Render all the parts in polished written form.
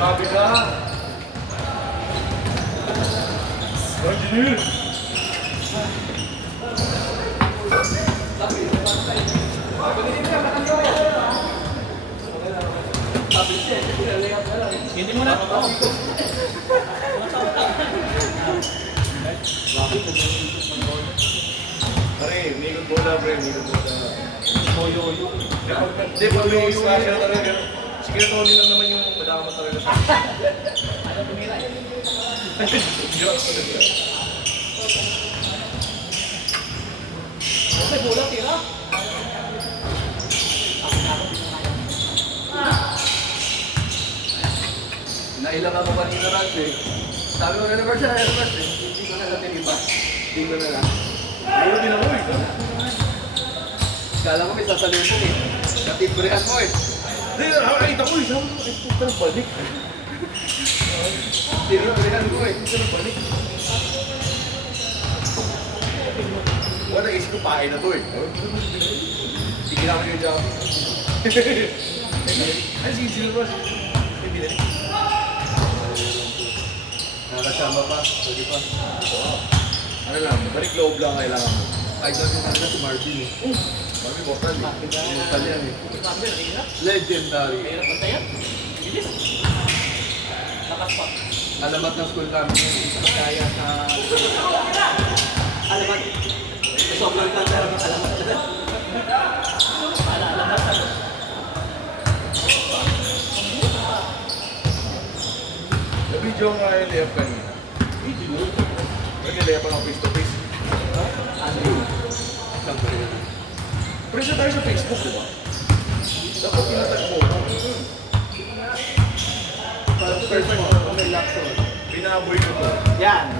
Grabe ka! Engineer! Hindi mo na. Pare, umikot muna, pre. Umikot muna. Yo-yo-yo. Hindi, pag may extra talaga. Sige, Tony lang naman yung madama talaga sa Ano tumira eh? Kasi bola tira. Nailang ako kanina Rans eh. Sabi ko na naman siya, Rans eh. Hindi ko na lang tinipa. Hindi ko na lang. Ano din ako eh. Kala ko may sasalubong eh. Katibrehan mo eh. Hindi, nakakita ko eh. Sabi ko, ay puta ng balik. Tinibrehan ko eh. Puta ng balik. Wala, naisip ko pahay na to eh. Sige namin yung job. Ay, sige, sino ba? Ay, binalik. Nakasama pa. Pwede pa. Ano lang, balik loob lang kailangan mo. Idol ko talaga si Marvin eh. Marami bottle eh. Immortal yan eh. Sabi, hirap. Legendary. Hirap bantayan. Bilis. Lakas pa. Alamat ng school namin yun eh. Kaya sa... Alamat. Sobrang ganda ng alamat. Alamat. Na-video nga yung layup kanina. Video? Kasi layup ang face to face. Ano yun? Isang ba yun? Presyo tayo sa Facebook, di ba? Dapat tinatag mo. Parang first mo, may lakso. Binaboy ko to. Yan.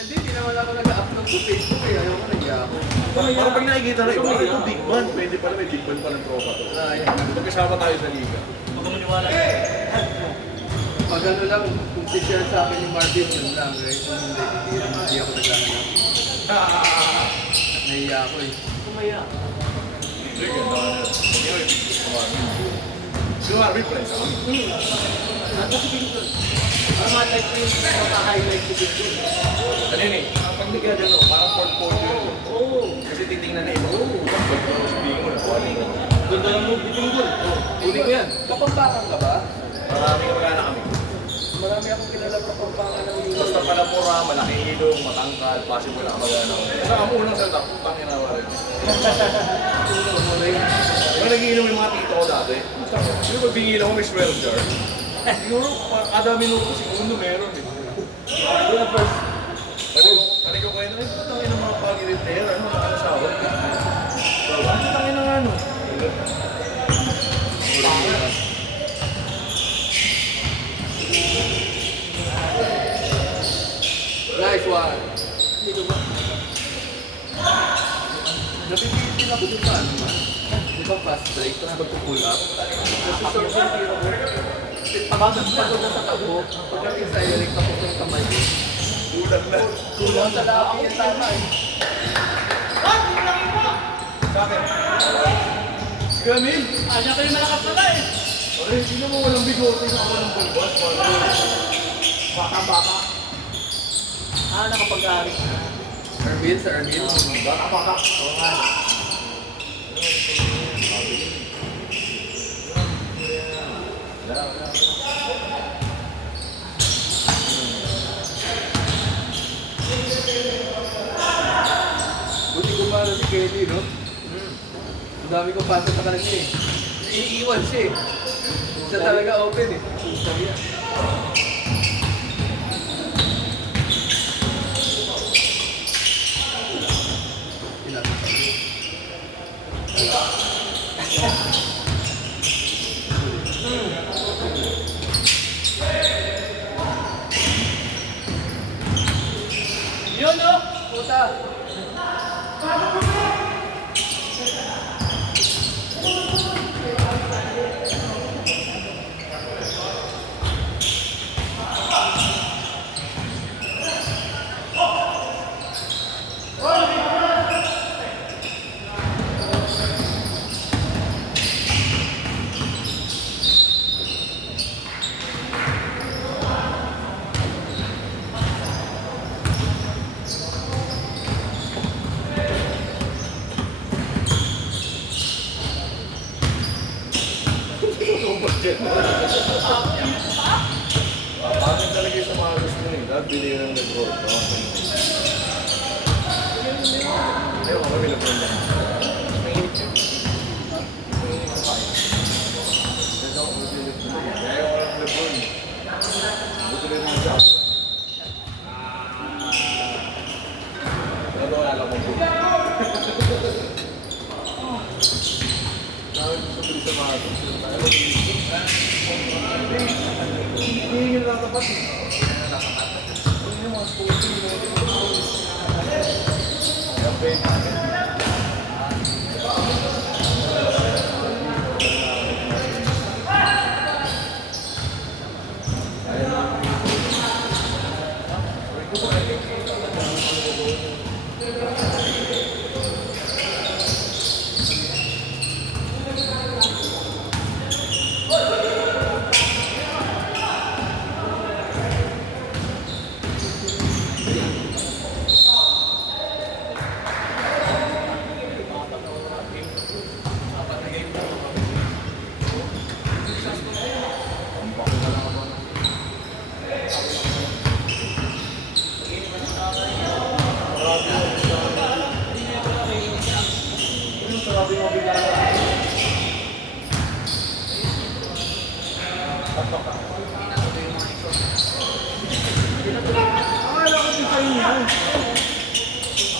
Hindi naman ako nag-upload sa Facebook eh. Ayaw ko nag-ako. Parang pag nakikita na iba, ito big man. Pwede pala, may big man pa ng tropa to. Magkasama tayo sa liga. Huwag ka maniwala. Pag ano lang, kung si-share sa akin yung Marvin, yun lang. Right? Kung hindi ako naglalagay. Nahiya ako eh. Kumaya. Libre, ganda ka na. Hindi ko yung si Marvin pa rin sa amin. Ano si Pinton? Ang mga like ko yung maka-highlight si Pinton. Ano yun eh, pag nagkagano, parang portfolio yun. Oo. Kasi titingnan na iba. Oo. Sabihin mo na, wali ka. Ganda lang mo, Pinton. Uli ko yan. Kapampangan ka ba? Marami kamagana kami. Marami akong kilala kapampangan ng yung... Basta pala mura, malaking ilong, matangkad, possible na kamagana ko. Kasi ang unang salita, putang ina ba rin. Pag nagiinom yung mga tito ko dati, sino pag bingilan ko may swell jar? Siguro, kada minuto, segundo meron eh. Yun ang first. Pari ko kwento, ay putang ina mga pag-repair, ano, nakakasahod. Ang putang ina nga ano. Nice one. Dito ba? Napipitin ako dun sa ano man. Di ba fast break, tapos magpo-pull up? Kasi sort of tiro ko. Pagod na sa tabo, pagdating sa electric tapos ng kamay ko. Ulag na. Kulang sa laki yung tama eh. Sa akin. Gamil! Anya kayo malakas pala eh. Ay, sino mo walang bigote na walang bulbas? Baka. Nakapag-aarik na. Erbil sa Erbil. Baka. Oo nga. Buti kumano si Kelly, no? Ang dami kong pasok sa kanila eh. Iiwan siya eh. Siya talaga open eh. Sabi yan. Yun no? Puta! Bakit talaga yung sa mga gusto nyo eh? Dahil bili ng nag-roll. Ayaw ko kami nag-roll lang. Mainit yun. Ayaw ko lang nag-roll. Buto rin yung job. Pero alam mo po. Dahil gusto ko sa mga gusto. Hindi lang tapat eh. Hindi yung mga sporting mo.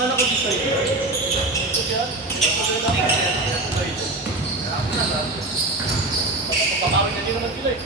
Akala ko design niya. Papawin na din naman sila eh.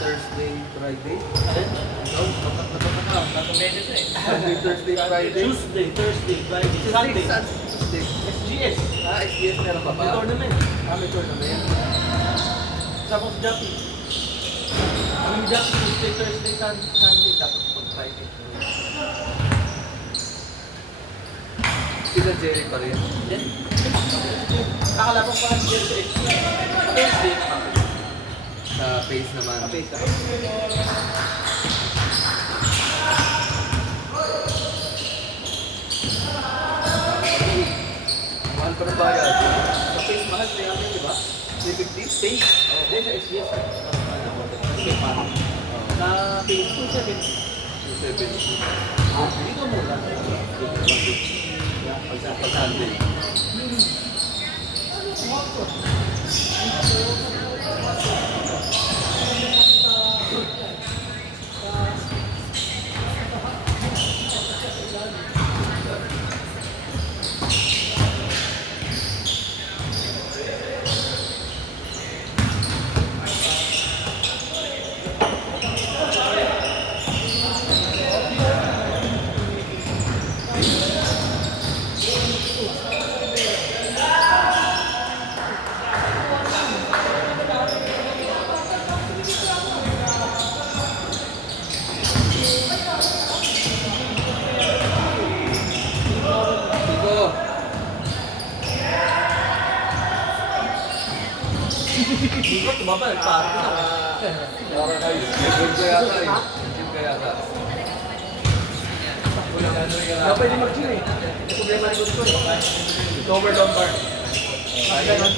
Thursday, Friday. Sunday, Thursday, Friday. Tuesday, Thursday, Friday, Sunday. Tuesday. SGS. SGS meron ka May ba? tournament. May tournament. Sabi ko si Jappy. Kami ni Jappy, Tuesday, Thursday, Sunday. Tapos pag Friday. Sila Jerry pa rin. Yan. Kakalaban pa lang siya sa SGS. Thursday. Sa pace naman. Kapit ka. Mahal pa ng bayad. Sa face mahal na yan, di ba? 350? Face. Hindi sa SGS. Sige, parang. Sa face, 270. 270. Dito mura. Pag Sunday. Hindi ko tumaba, parang na. Para kayo. Gym ka yata eh. Gym ka yata. Hindi pwede mag-gym eh. May problema rin ko lower lumbar. Ang ganun.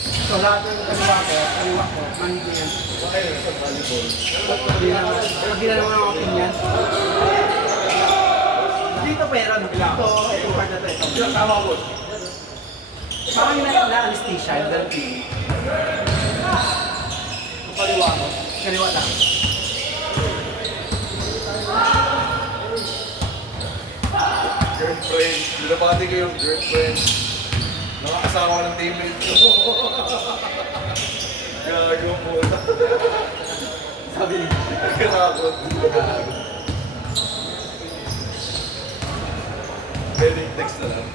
So lahat ng kaliwa ko, manito yan. Bakit sa volleyball? Hindi na naman ang opinion. Dito meron. Ito, yung part na to. Ito. Tama ko. Parang na-anesthesia, yung dalpin. Yung kaliwa mo. Kaliwa lang. Girlfriend. Binabati ko yung girlfriend. Nakakasama ko ng teammate ko. Gago mo. Sabi niya. Kinakot. Pwede text na lang.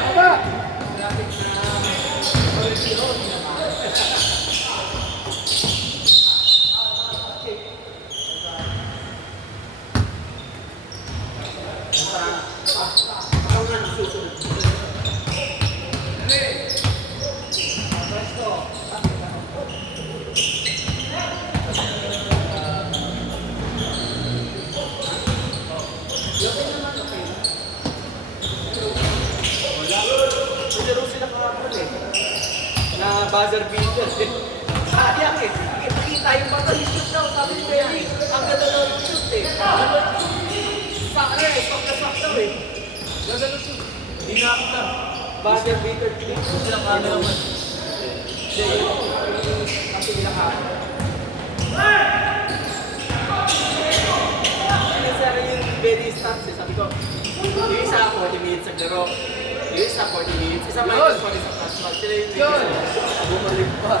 Kaba! Nagkaroon sila kahapon eh. Na buzzer beater eh. Sayang eh. Kita yung mata ni shoot daw. Sabi ni Benny, ang ganda daw yung shoot eh. Sakla eh. Sakla eh. Ganda ng shoot. Hindi na ako na. Buzzer beater. Dito sila kahapon naman. Kasi nila kahapon. Kasi yung Benny stats eh. Sabi ko, yung isa 40 minutes sa laro. Yung isa 40 minutes. Isa minus 40 sa flash match. Sila yung Yun! Bumalik pa.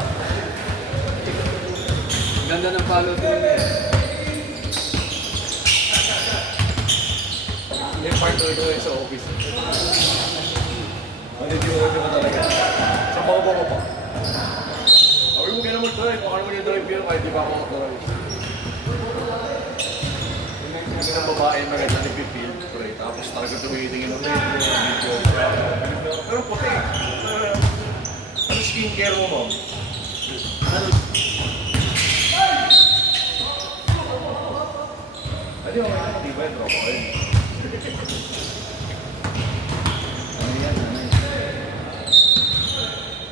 Ganda ng follow doon eh. Yung partner ko ngayon sa office. Manitiwag ka talaga. Sa baba ko pa. Sabi mo ka na mag-drive. Kung ano mo yung drive yun, kahit di pa ako mag-drive. Yung ng babae maganda ni Pipil. Tapos talaga tumitingin ng video. Pero puti. Ano skincare mo, ma'am? Ano yung mga hindi ba yung drop oil? Ano yan?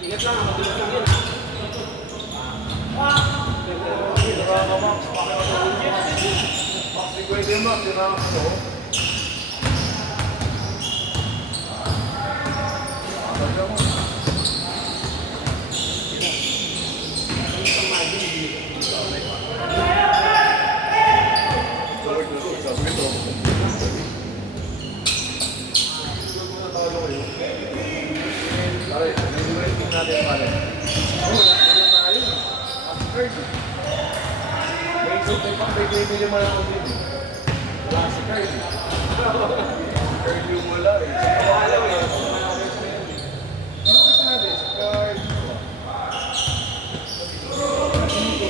ingat lang, mabilis lang yun. Pwede mo, tira ako. Bibili mo lang ako dito. Wala si Carly. Carly yung wala eh. Alam mo yun. Sino ba sinabi? Si Carly.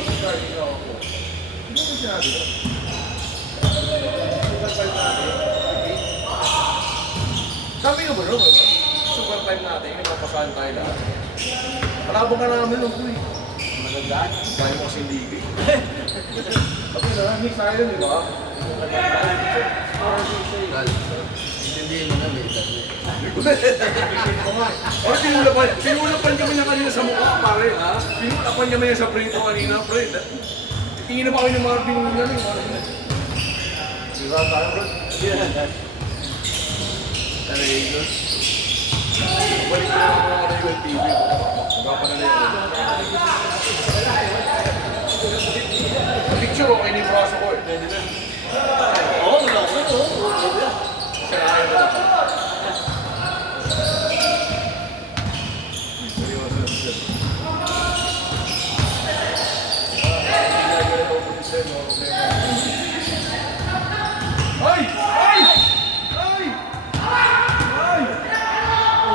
Si Carly na ako. Sino ba sinabi? Super time natin. Sabi ko ba no? Super time natin. Napapasahan tayo lahat. Kalabang ka namin nung kuy. Magandaan. Kaya mo kasing libi. Sabi na, mix tayo yun, di ba? Intindihin mo na may edad eh. Or pinulapan kami niya kanina sa mukha, pare. Pinulapan kami niya sa prito kanina, pre. Tingin na ba kayo ng mga pinulan eh? Diba tayo, bro? Tarigos. Balik ko na ako ng Rival TV. Magpapanalay ko. Picture okay na yung braso ko eh. Pwede na. Oo, wala ko. Sarayan mo na. Seryoso na siya. Ay! Ay! Ay! Ay!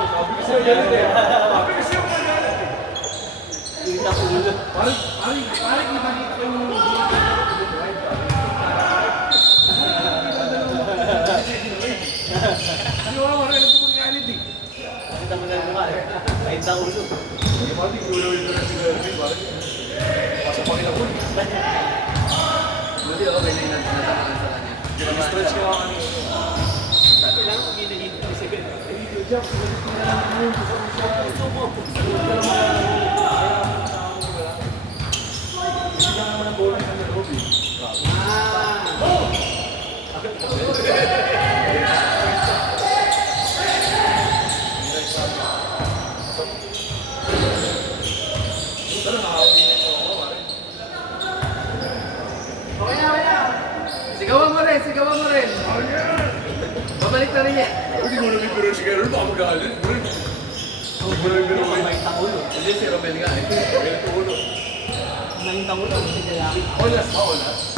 Sabi kasi yung galit eh. Sabi kasi yung galit eh. Kita ko ulo. Parang nakakita ko yung Hindi ko naman alam kung reality. Kita mo na yung mukha eh. Kahit na ulo. Hindi ba? Hindi ko na si Gervin. Pasapangin ako eh. Buti okay na yung natamaan sa kanya. Stretch ko ako kanina. Sabi lang, Jack, sagot mo na lang yun. Gusto mo. Sagot ka naman ang hindi ka naman ang bola sa loob eh. Pero nakakapin na ako, pare. Sigawan mo rin, sigawan mo rin. Babalik na rin yan. Hindi mo namin pero si Carol, baka magalit. Hindi mo namin pero May tangulo. Hindi si Romel nga eh. Kaya ito ulo. May tangulo. Olas ba, olas?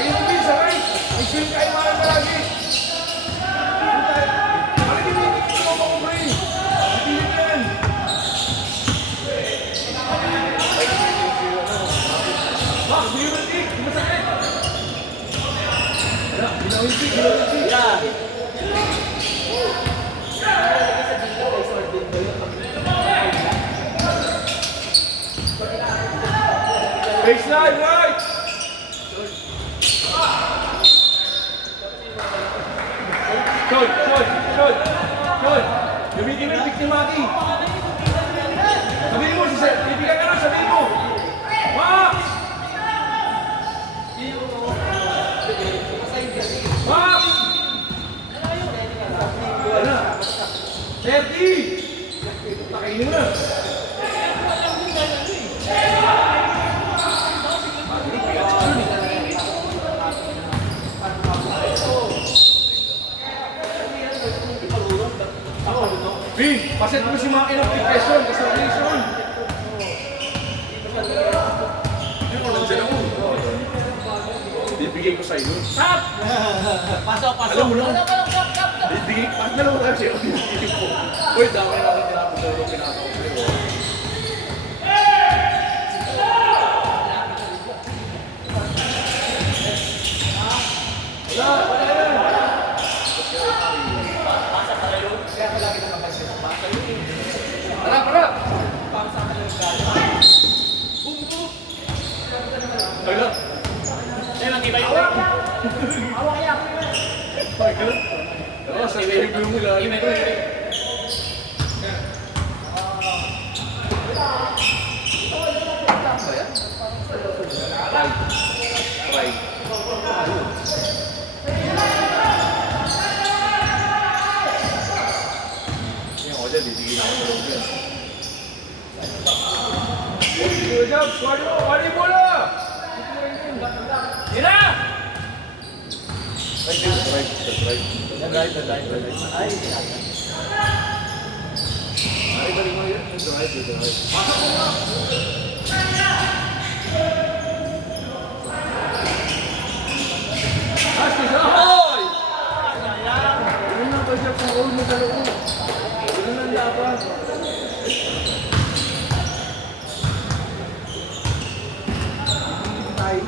Ayun din, sakay! May swing kayo mga palagi! Bakit hindi dito mo ako, Bray? Hindi yan! Bak, hindi mo tik! Hindi mo sakit! Wala, ginawin tik, ginawin tik! Yeah. Baseline, right! Shot! Gamitin mo yung pick ni Maki! Sabihin mo, bibigyan ka lang, sabihin mo! Max! Max! Wala! 30! Takainin mo na! Vin, paset mo si Maki ng question, reservation. Hindi ko nandiyan ako. Bibigay ko sa iyo. Stop! Pasok, pasok. Alam mo na. Bibigay, pas na lang ko kasi. Bibigay ko. Uy, dami na natin pinapagdalo, pinapagdalo. Wala yan. Harap! Wala. Oo, sa leg mo lalim. Try. Yung order, bibigyan ako sa loob yan. Good job, squad mo! Wali mo na! Hira! Right. Ay, balik mo yun. Right. Pasok mo na! Ashley, ahoy! Ganun lang ba siya kung all mo sa loob? Ganun lang dapat. Tayo.